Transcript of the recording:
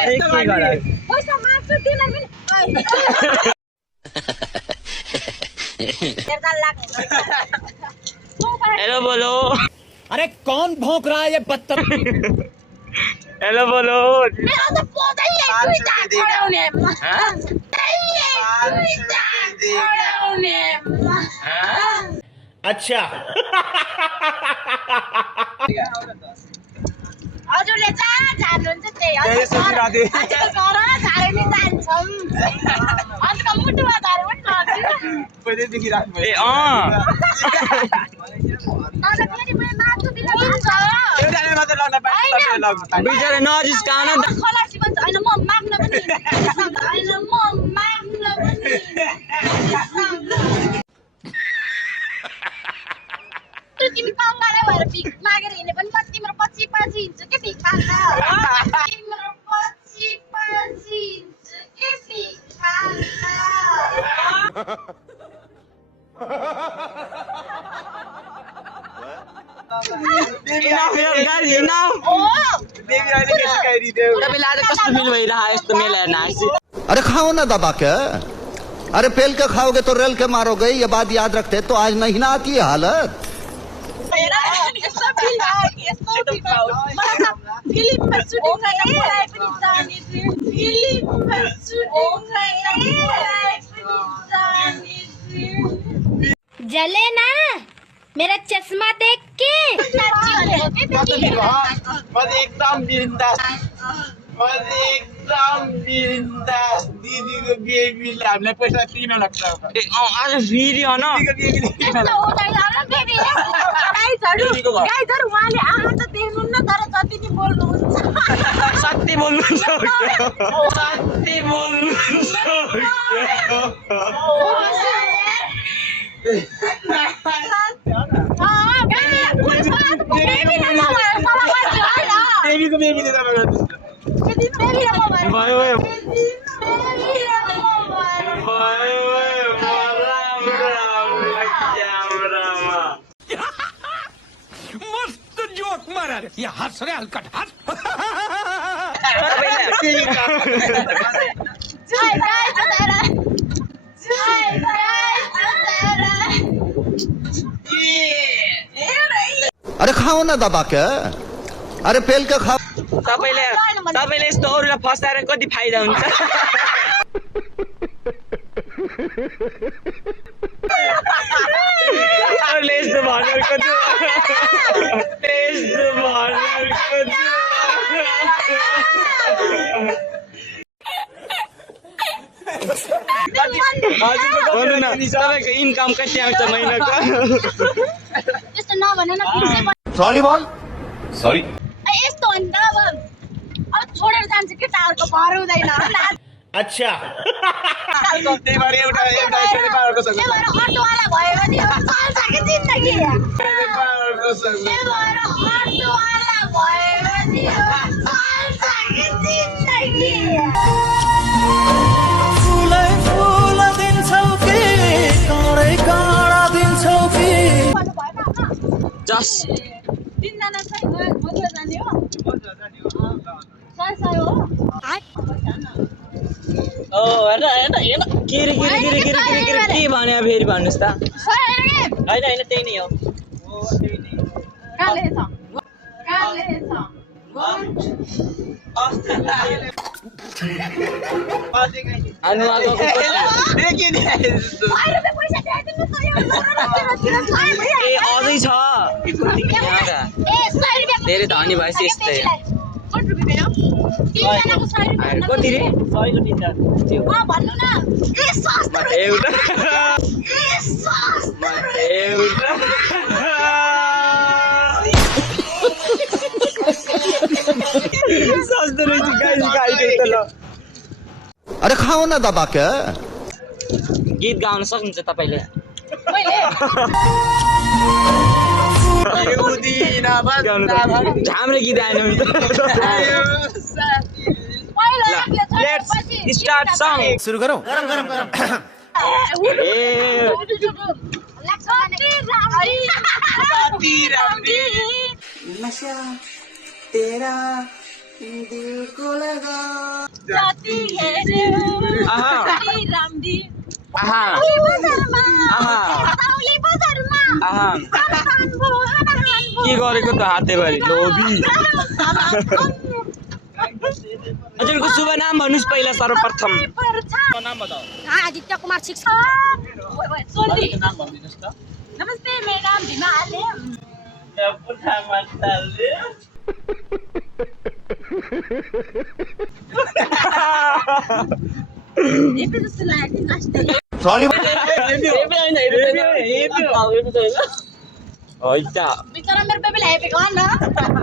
पैसा माग्छु दिन पनि हेलो बोलो। अरे कौन भौंक रहा है ये बदतमीज। हेलो बोलो। मेरो त पोदै दुईटा पढाउने अच्छा हजुरले जहाँ जानुहुन्छ त्यही हो गर झारे नि जान्छौँ अन्त मुटुमा धरे पनि लग्छु ए अन्त फेरि मैले मासु दिन बिचारा नजिस्काउन न। खलासी भन्छ होइन म माग्न पनि होइन म माग्न पनि तिमी कङ्गालै भएर भिख मागेर हिँडे पनि तिम्रो पछि पछि हिँड्छु के भिख माग्न तिम्रो पछि पछि हिँड्छु के भिख माग्न तपाईँलाई आज कस्तो फिल भइरहेको यस्तो मेला हेर्न आएपछि? अरे खाओ ना दबा के। अरे पेल के खाओगे तो रेल के मारोगे, ये बात याद रखते तो आज नहीं ना आती है हालत। फिल्ममा सुटिङ गर्नलाई पनि जाने थियो फिल्ममा सुटिङ गर्नलाई पनि जाने जले ना मेरा चश्मा देख के एकदम बिन्दास दिदीको बेबीले हामीलाई पैसा दिन लाग्छ। ए आज फेरि हन गाइजहरू उहाँले आँखा त देख्नुहुन्न तर जति नि बोल्नुहुन्छ सत्य बोल्नुहुन्छ सत्य बोल्नुहुन्छ बेबीको बेबीले भयो भयो मस्त जोक मारा रे ये हंस रहे हलकट हंस। अरे खाओ ना दबा के। अरे पेल के खाओ। तपाईँले यस्तो अरूलाई फसाएर कति फाइदा हुन्छ? अरूले यस्तो भनेर कति यस्तो भनेर कति भन्नु न तपाईँको इन्कम कति आउँछ महिनाको? त्यस्तो नभन न सॉरी बोल। सरी यस्तो हो नि त अब छोडेर जान्छ केटाहरूको भर हुँदैन अच्छा त्यही भएर एउटा पावरको छ त्यही भएर अटोवाला भयो भने चल्छ कि जिन्दगी त्यही भएर अटोवाला भयो भने चल्छ कि जिन्दगी फुलै फुल दिन्छौ कि काँडै काँडा दिन्छौ कि जस तिनजना चाहिँ मजुर जाने हो सय हो ओ हेर्न हेर्न हेर्न के भने फेरि भन्नुहोस् त। होइन होइन त्यही नै हो। ए अझै छ धेरै धनी भएपछि यस्तै कति रे 100 को तिनटा भन्नु न एउटा सस्तो रहेछ गाइस गाइस ल। अरे खाओ ना दबा के। गीत गाउन सक्नुहुन्छ तपाईँले? हाम्रो गीत आएन भने लेट्स स्टार्ट सङ शुरू करो। नशा तेरा जाती हेऱ्यो आहा। हरि रामदी आहा साउली बजारमा आहा। साउली बजारमा आहा हनुमान भो हनुमान भो के गरेको त हातेभरि लोभी हजुरको शुभ नाम भन्नुहोस् पहिला सर्वप्रथम नाम बताऊ आदित्य कुमार शिक्षा सोल्दी नमस्ते मेरो नाम भीमा आले यति जस्तो लागेको थियो लास्ट सॉरी होइन बिचरा मेरो बेबीलाई हेपेको हो नि त